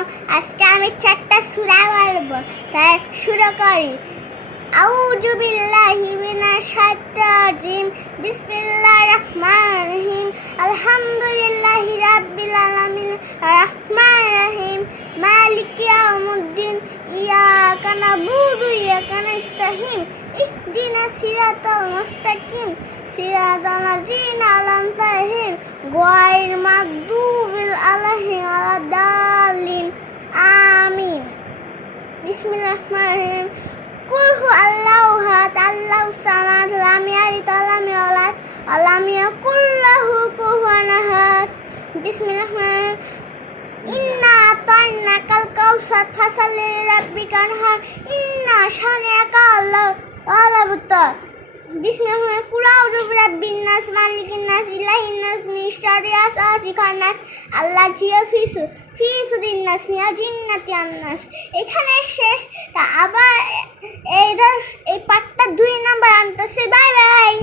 আলাইকুম। আজকে আমি চারটা সূরা বলবো, তাই শুরু করি। আউযু বিল্লাহি মিনাশ শাইতানির রাজিম। বিসমিল্লাহির রহমানির রহিম। আলহামদুলিল্লাহি রাব্বিল আলামিন আর-রাহমানির রহিম মালিকি ইয়াউমিদ্দিন ইয়াকা না'বুদু ওয়া ইয়াকা নাস্তাঈন ইহদিনাস সিরাতাল মুস্তাকিম সিরাতাল লাযিনা আন'আমতা আলাইহিম গায়রিল মাগদুবি আলাইহিম ওয়ালাদ-দাল্লিন আমিন। বিসমিল্লাহির রহমানির রহিম। কুল হুয়াল্লাহু আহাদ আল্লাহুস সামাদ লাম ইয়ালিদ ওয়া লাম ইউলাদ ওয়া লাম ইয়াকুল লাহু কুফুওয়ান আহাদ। বিসমিল্লাহির রহমানির রহিম। ইন্না আ'তাইনাকাল কাউসার ফাসাল্লি লিরাব্বিকা ওয়ানহার ইন্না শানিআকা লাহুল আবতার। বিসমিল্লাহির রহমানির রহিম। কুল আউযু বিরাব্বিন নাস মালিকিন নাস ইলাহিন নাস মিন শাররি ওয়াসওয়াসিস নাস আল্লাযী ফি সুদুরিন নাস মিনাল জিন্নাতি ওয়ান নাস। এখানে শেষ। তা আবার এই পার্টটা 2 নাম্বার আনতেছে। Bye bye.